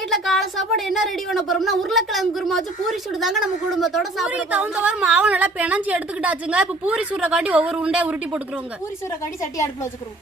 வீட்டுல காலை சாப்பாடு என்ன ரெடி பண்ண போறோம்னா உருளைக்கிழங்கு குருமா வச்சு பூரி சுடுதாங்க நம்ம குடும்பத்தோட சாப்பிட தகுந்தவாறு மாவை நல்லா பிணைஞ்சு எடுத்துக்கிட்டாச்சுங்க. இப்ப பூரி சுடுற காட்டி ஒவ்வொரு உண்டே உருட்டி போட்டுக்கிறோங்க. பூரி சுடுற காட்டி சட்டி அடுப்புல வச்சுக்கிறோம்.